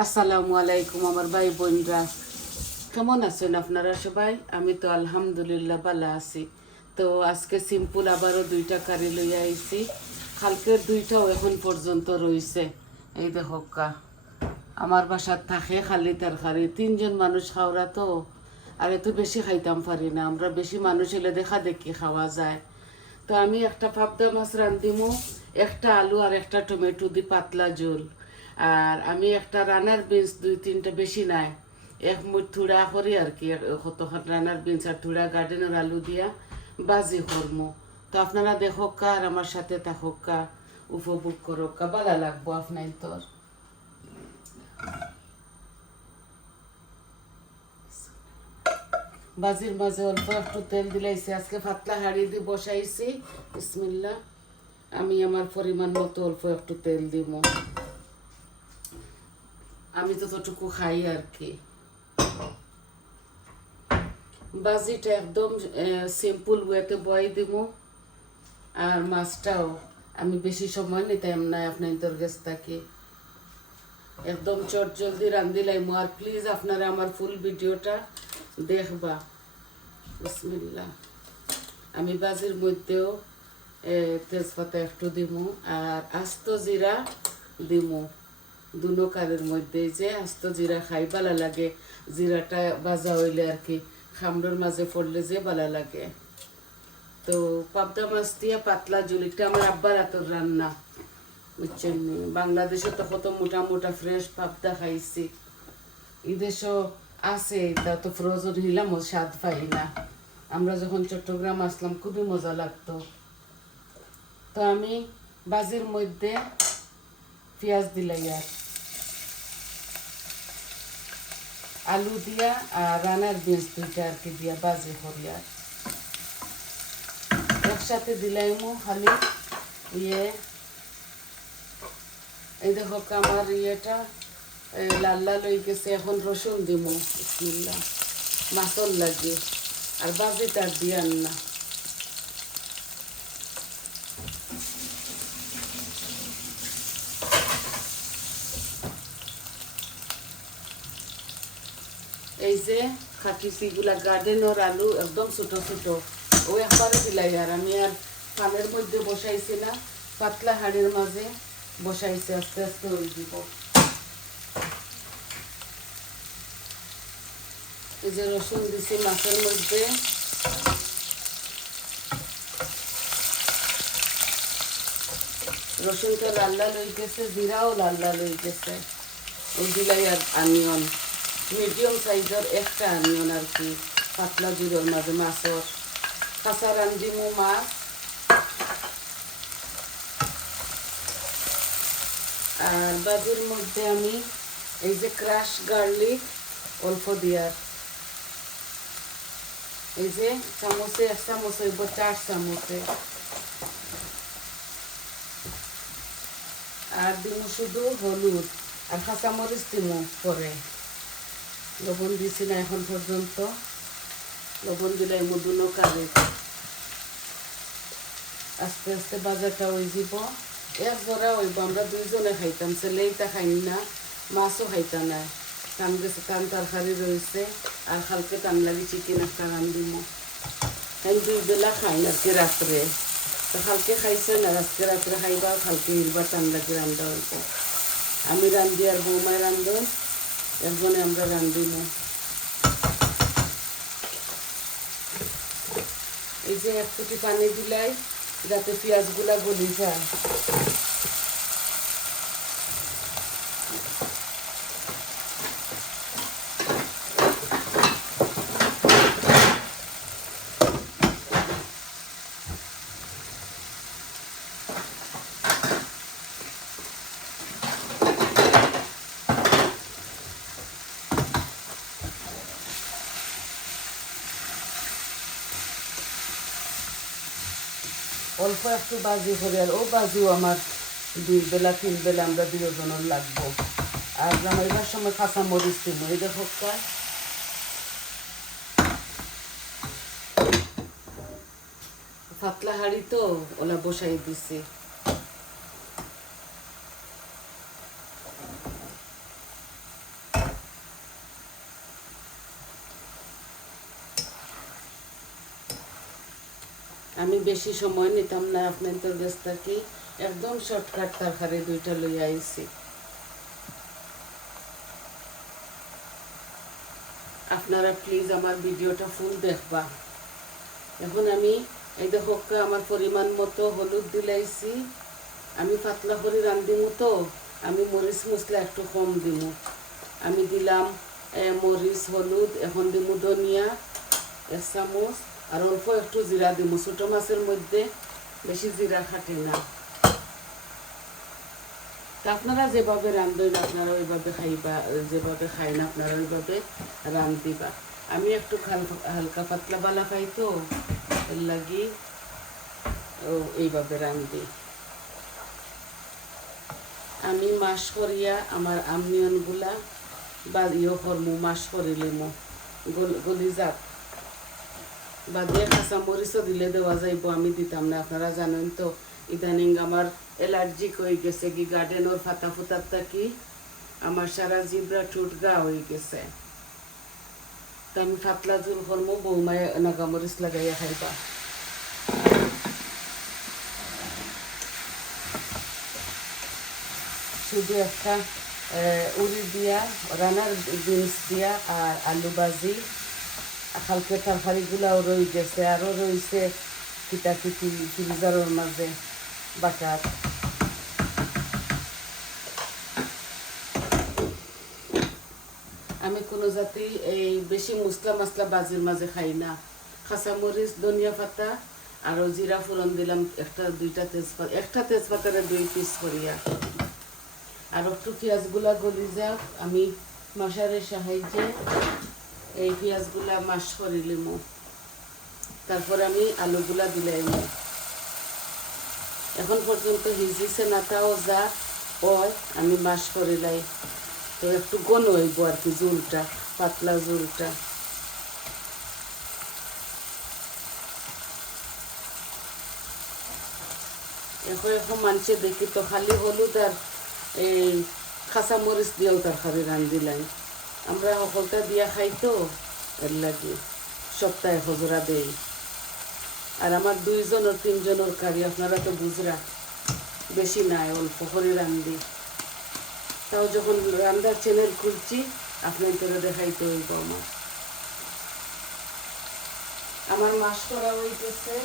আসসালামু আলাইকুম আমার ভাই বোনরা। কেমন আছেন আপনারা সবাই? আমি তো আলহামদুলিল্লাহ ভালো আছি। তো আজকে সিম্পল আবারও দুইটা কারি লইয়া আইছি। কালকের দুইটাও এখন পর্যন্ত রইছে। এই দেখো আমার বাসার থাকে খালি তার তরকারি। তিনজন মানুষ খাওয়া তো, আর এত বেশি খাইতাম পারি না। আমরা বেশি মানুষ এলে দেখা দেখি খাওয়া যায়। তো আমি একটা পাবদা মাছ রান্ধিমু, একটা আলু আর একটা টমেটো দি পাতলা ঝোল। আর আমি একটা রানার বিনস দুই তিনটা বেশি নাই। এক মুঠ থুড়া করি আর কি কতখান রানার বিনস আর থুড়া গার্ডেনের আলু দিয়া বাজি করমু। তো আপনারা দেখোক কা আর আমার সাথে থাকুক কা, উপভোগ করোক কা ভালো লাগবো আপনার তোর। বাজির মাঝে অল্প একটু তেল দিলাইছি, আজকে পাতলা হাঁড়ি দিয়ে বসাইছি। বিসমিল্লা আমি আমার পরিমাণ মতো অল্প একটু তেল দিব আমি যতটুকু খাই আর কি। বাজিটা একদম সিম্পল ওয়েতে বয় দিব আর মাছটাও আমি বেশি সময় নিতাম না আপনার তোর কাছ থেকে। একদম চট জলদি রান্ধিলাম আর প্লিজ আপনারা আমার ফুল ভিডিওটা দেখবা। বিসমিল্লা আমি বাজির মধ্যেও তেজপাতা একটু দিব আর আস্ত জিরা দিমু। দুনো কারের মধ্যে যে আস্ত জিরা খাই ভালো লাগে। জিরাটা বাজা হইলে আর কি, খামড়োর মাঝে পড়লে যে ভালো লাগে। তো পাবদা মাছ দিয়ে পাতলা জুলিটা আমার আব্বার হাতের রান্না, বুঝছেন? বাংলাদেশে তো কত মোটা মোটা ফ্রেশ পাবদা খাইছি। এই দেশও আছে, তা তো ফ্রোজন নিলাম ও স্বাদ পাই না। আমরা যখন চট্টগ্রাম আসলাম, খুবই মজা লাগতো। তো আমি বাজির মধ্যে পেঁয়াজ দিলাই আর আলু দিয়া আর রানার বিনস দুইটা আর কি দিয়া বাজে করি আর। একসাথে দিলাইমু খালি। ইয়ে এই দেখো আমার ইয়েটা লাল লাল হয়ে গেছে, এখন রসুন দিমু। বিসমিল্লাহ। মাছর লাগে। আর বাজিটা দিয়ান না। যে খাটিছি গুলা গার্ডেনের আলু একদম ছোট ছোট। ও একবারে দিলাই আর আমি আর পানের মধ্যে বসাইছি না, পাতলা হাড়ির মাঝে বসাইছি, আস্তে আস্তে ওই দিব। এই যে রসুন দিছি মাছের মধ্যে। রসুনটা লাল লাল হয়ে গেছে জিরাও লাল লাল হয়ে গেছে ওই দিলাই আর আনিয়ন মিডিয়াম সাইজের একটা আনিয়ন আর কি, পাতলা জুড়োর মাঝে মাছর। কাঁচা রান্ধিমু মাছ। আর বাজির মধ্যে আমি এই যে ক্রাশ গার্লিক, অল্প দিয়ার এই যে চামচে, এক চামচ হইব চার চামচে। আর দিমু শুধু হলুদ। আর কাঁচামরিচ দিমু পরে। লবণ দিছি না এখন পর্যন্ত। লবণ দিলাই মধুনো কারে আস্তে আস্তে বাজারটা হয়ে যাব। এক জোড়া হইব, আমরা দুইজনে খাইতাম, ছেলেইটা খাইনি না, মাছও খাইতা না কান গেছে কান তরকারি রয়েছে, আর কালকে টান লাগি চিকেন একটা রান্ধিমো আমি দুই বেলা খাই আর কি রাত্রে। তো কালকে খাইছে না, আজকে রাত্রে খাইবা, কালকে ইরবার টান লাগি রান্ধা হইব। আমি রান্ধি আর বৌমায় রান্ধন একজনে আমরা রান্ধিমো এই যে এক কুটি পানি দিলাই যাতে পেঁয়াজগুলা গলি যায়। একটু বাজি করে, আর ও বাজিও আমার দুই বেলা, তিন বেলা আমরা দুজনের লাগবো। আর আমার এবার সময় কাঁচা মরিচ দিব, এই দেখো পাতলা হাড়ি তো, ওলা বসাই দিছি। বেশি সময় নিতাম না আপনাদের কাছ থেকে একদম শর্টকাট তরকারি দুইটা লই আইছি। আপনারা প্লিজ আমার ভিডিওটা ফুল দেখবা। এখন আমি, এই দেখো আমার পরিমাণ মতো হলুদ দিলাইছি। আমি পাতলা করে রান্ধিমু তো, আমি মরিচ মশলা একটু কম দিমু। আমি দিলাম মরিচ, হলুদ, এখন দিমু ধনিয়া, এক চামচ। আর অল্প একটু জিরা দিমু, ছোটো মাছের মধ্যে বেশি জিরা খাটে না। তা আপনারা যেভাবে রান্ধেন আপনারা ওইভাবে খাইবা, যেভাবে খাই না আপনারা ওইভাবে রান্ধিবা আমি একটু হালকা পাতলা বালা খাই তো লাগি ও এইভাবে রান্ধি আমি মাস করিয়া আমার আমিয়নগুলা বা ইয়ে করমু মাস করিলিমু। গলি যাক বা দিয়ে কাঁচা মরিচও দিলে দেওয়া যাইব, আমি দিতাম না, আপনারা জানেন তো। ইদানিং আমার অ্যালার্জিক হয়ে গেছে কি, গার্ডেনের ফাতা ফুতার থাকি আমার সারা জিব্রা ঠুট গা হয়ে গেছে। তা আমি ফাতলা জোল করমু, বৌমায় নাগামরিচ লাগাইয়া খাইবা। শুধু একটা উড়ি দিয়া রানার বিনস দিয়া আর আলু ভাজি। হালকা তরকারিগুলাও রয়ে গেছে আরও রয়েছে কিতা কিটি ফ্রিজারের মাঝে বাটার। আমি কোনো জাতি এই বেশি মশলা মশলা বাজির মাঝে খাই না। কাঁচামরিচ, ধনিয়া পাতা, আর জিরা ফোড়ন দিলাম, একটা, দুইটা তেজপাতা, একটা তেজপাতারে দুই পিস করিয়া। আর একটু পেঁয়াজগুলা গলি যাক, আমি মশারের সাহায্যে এই পেঁয়াজগুলা মাস করে করিলিম তারপর আমি আলুগুলা দিলাম এখন পর্যন্ত হিজিছে নাটাও যা হয়, আমি মাস করিলাই তো একটু গন হইব আর কি জোলটা পাতলা জোলটা এখন এখন মানুষে দেখি তো খালি হলুদ আর এই খাসা মরিচ দিয়েও তরকারি রান্ধিলাম। আমরা সকলটা দিয়া খাই তো, এর লাগে সপ্তাহে হজরা দেই। আর আমার দুইজনের তিনজনের কারি, আপনারা তো বুঝরা, বেশি নাই, অল্প করে রান্ধি। তাও যখন রান্নার চ্যানেল খুলছি আপনার তোরা দেখাইতে হইব আমার। আমার মাস করা হইতেছে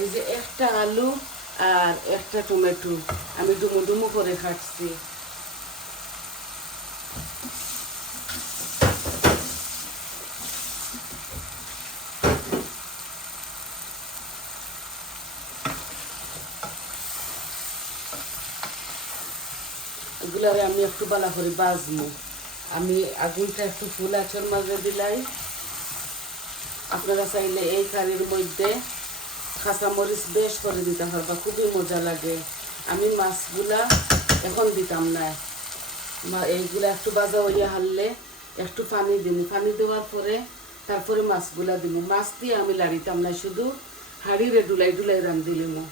এই যে একটা আলু আর একটা টমেটো। আমি ডুমো ডুমো করে কাটছি এগুলারে আমি একটু বালা করে বাজমু আমি আগুনটা একটু ফুল আচর মাঝে দিলাই। আপনারা চাইলে এই কারির মধ্যে কাঁচামরিচ বেশ করে দিতে পারবা খুবই মজা লাগে। আমি মাছগুলা এখন দিতাম না। এইগুলা একটু বাজা হইয়া হারলে একটু পানি দিন। পানি দেওয়ার পরে তারপরে মাছগুলা দিব মাছ দিয়ে আমি লাড়িতাম না, শুধু হাড়িরে ডুলাই ডুলাই রান্ধিলিমু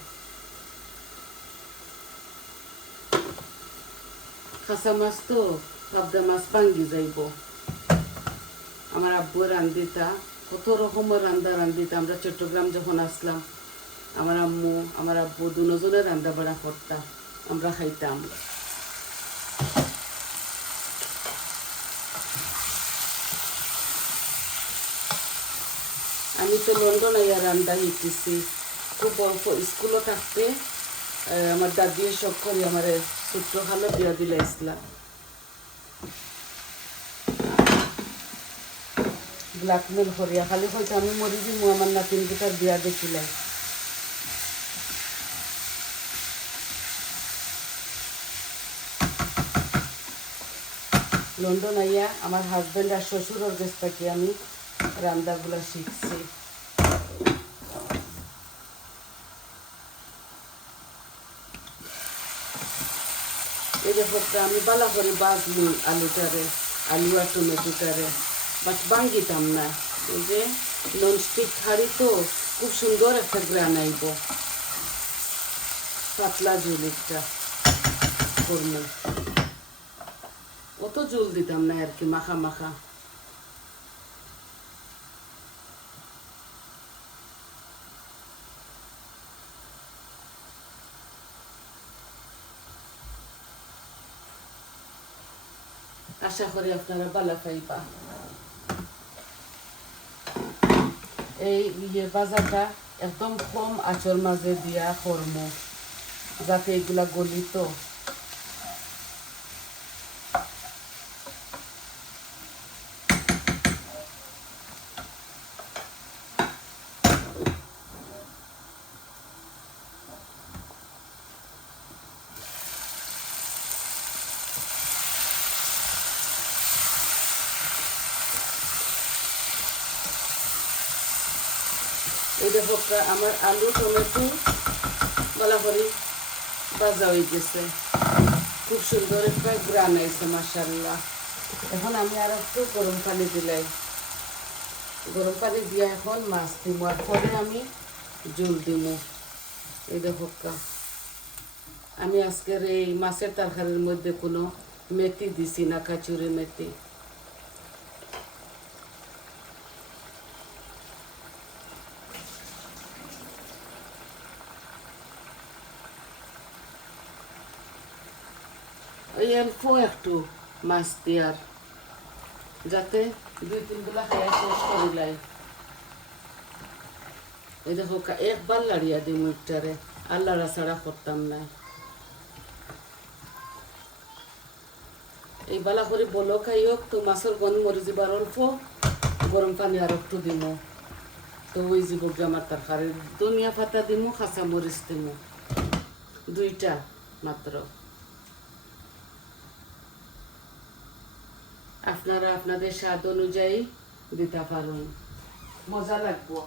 খাসা মাছ তো পাবদা মাছ ভাঙ্গি যাইব। আমার আব্বু রান্ধিতা কত রকমের রান্দা রান্ধিতা আমরা চট্টগ্রাম যখন আসলাম আমার আম্মু, আমার আব্বু দুজনে রান্না বাড়া করতাম, আমরা খাইতাম। আমি তো লন্ডন আইয়া রান্না শিখতেছি খুব অল্প স্কুলও থাকতে আমার দাদিয়ে শখ করি আমার ছোট্ট খালো বিয়া দিলে ব্ল্যাকমেল করিয়া খালি কইতে আমি মরি দিম আমার নাতিন দুটার বিয়া দেখিলাই লন্ডন আইয়া আমার হাজবেন্ড আর শ্বশুরের কাছ থেকে আমি রান্নাগুলো শিখছি। আমি বালা করে বাজলি আলুটারে, আলু আর টমেটোটারে, বাট ভাঙ্গিতাম না। এই যে ননস্টিক হাঁড়ি তো খুব সুন্দর একটা গ্রান আইব। পাতলা ঝুল একটা করমু Πότο τζούλτι τα μέρκι, μαχα μαχα. Ας έχω ρε αυτά να πάλα θα είπα. Ε, γεβάζα τα εδώ πόμ ατσόρμαζε διά χορμό. Ζάθε η γλαγκολίτο. এই দেখো আমার আলু, টমেটো বলা করি ভাজা হয়ে গেছে। খুব সুন্দর একটা গ্রান আইছে মাসাল্লাহ এখন আমি আর একটু গরম পানি দিলাই। গরম পানি দিয়ে এখন মাছ দিব, আর পরে আমি জল দিব। এই দেখো আমি আজকের এই মাছের তরকারির মধ্যে কোনো মেথি দিছি না, কাচুরি মেথি। অল্প একটু মাছ দিয়ার, যাতে দুই তিন বেলা খাইয়া শেষ করিলাই এই দেখো একবার লাড়িয়া দিই মুখটারে আর লাড়া ছাড়া করতাম না। এই বালা করে বলো খাই হোক তো মাছের গন মরি যাবার অল্প, গরম পানি আর একটু দিম। তো ওই যাব আমার তরকারি ধনিয়া পাতা দিমু, কাঁচা মরিচ দিমু। দুইটা মাত্র। আপনারা আপনাদের স্বাদ অনুযায়ী দিতে পারুন। মজা লাগবো।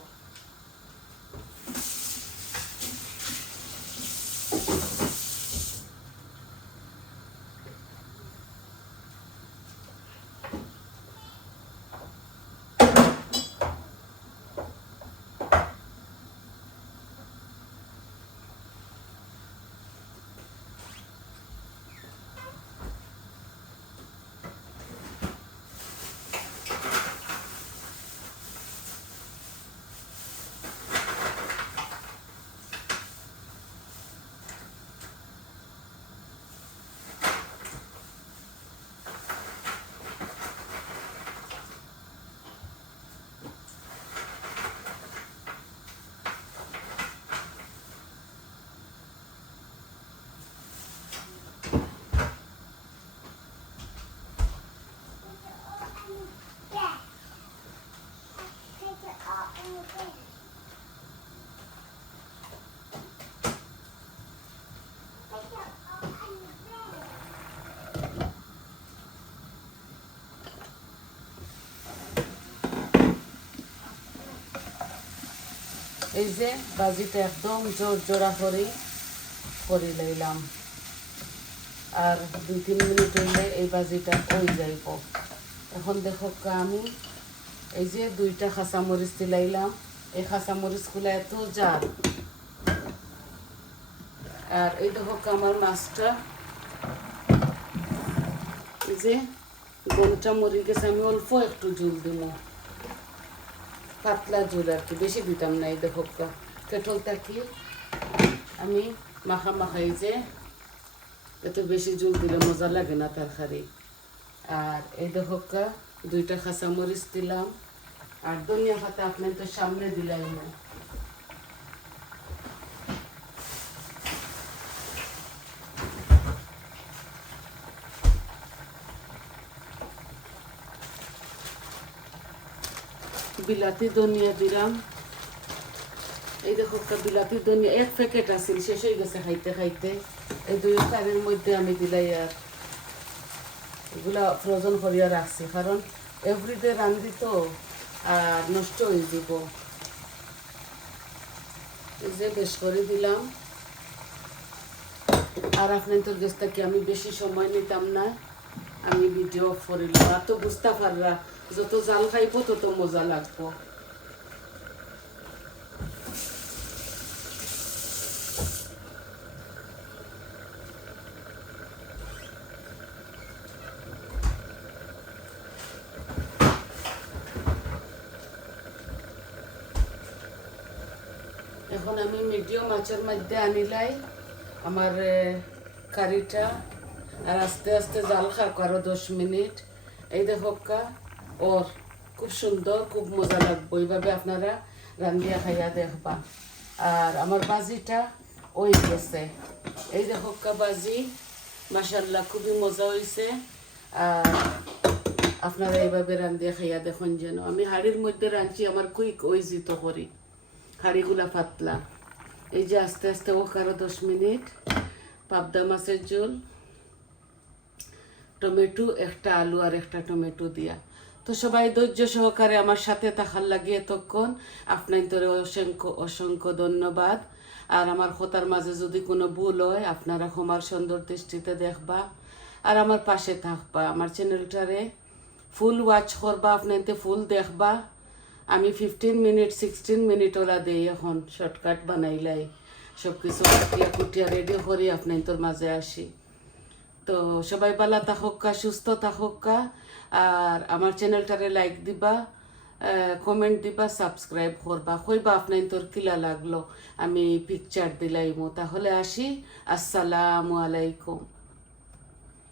এই যে বাজিটা একদম জোর জোড়া করে করে লইলাম। আর দুই তিন মিনিট হইলে এই বাজিটা হয়ে যাইব। এখন দেখো আমি এই যে দুইটা খাঁচা মরিচ দিলাইলাম। এই খাঁচা মরিচগুলো এত জাল আর এই দেখো আমার মাছটা। এই যে গমটা মরি গেছে, আমি অল্প একটু জল দিব পাতলা ঝোল আর কি, বেশি দিতাম না এই দেখো। থাকি আমি মাখা মাখাই যে এত বেশি জোর দিলে মজা লাগে না তরকারি। আর এই দেখো দুইটা খাঁচা মরিচ দিলাম। আর ধনিয়া পাতা আপনার তো সামনে দিলাম না। বিলাতি ধনিয়া দিলাম। এই দেখো একটা বিলাতি ধনিয়া, এক প্যাকেট আছিল, শেষ হয়ে গেছে খাইতে খাইতে। এই দুই তারের মধ্যে আমি দিলাই আর এগুলা ফ্রোজন করিয়া রাখছি, কারণ এভরিডে রান্ধি তো আর নষ্ট হয়ে যাব। এই যে বেশ করে দিলাম। আর আপনার তোর গেছটা কি আমি বেশি সময় নিতাম না। আমি ভিডিও করিলাম। তো বুঝতে পাররা যত জাল খাইব তত মজা লাগবো। এখন আমি মিডিয়াম মাছের মধ্যে আনিলাই, আমার কারিটা। আর আস্তে আস্তে জাল খাক দশ মিনিট। এই দেখো কা, ওর খুব সুন্দর, খুব মজা লাগবে। এইভাবে আপনারা রান্ধিয়া খাইয়া দেখবা। আর আমার বাজিটা ওই গেছে। এই দেখো কা বাজি মাসাল্লাহ খুবই মজা হয়েছে আর আপনারা এইভাবে রান্ধিয়া খাইয়া দেখুন যেন। আমি হাড়ির মধ্যে রাঁধছি, আমার কুইক ওই করি। হাড়িগুলা পাতলা। এই যে আস্তে আস্তে ও কারও দশ মিনিট। পাবদা মাছের ঝোল। টমেটো, একটা আলু আর একটা টমেটো দিয়া। তো সবাই ধৈর্য সহকারে আমার সাথে থাকার লাগিয়ে এতক্ষণ। আপনার তোরে অসংখ্য অসংখ্য ধন্যবাদ। আর আমার কথার মাঝে যদি কোনো ভুল হয়, আপনারা ক্ষমার সুন্দর দৃষ্টিতে দেখবা। আর আমার পাশে থাকবা। আমার চ্যানেলটারে ফুল ওয়াচ করবা আপনাতে ফুল দেখবা। আমি ফিফটিন মিনিট সিক্সটিন মিনিট ওরা দেই এখন শর্টকাট বানাইলাই। সব কিছু কুটিয়া রেডি করি আপনার তোর মাঝে আসি। তো সবাই ভালো থাকুকা, সুস্থ তাহক্কা আর আমার চ্যানেলটারে লাইক দিবা কমেন্ট দিবা সাবস্ক্রাইব করবা, কইবা আপনার তোর কিলা লাগল, আমি পিকচার দিলাইমো। তাহলে আসি, আসসালামু আলাইকুম।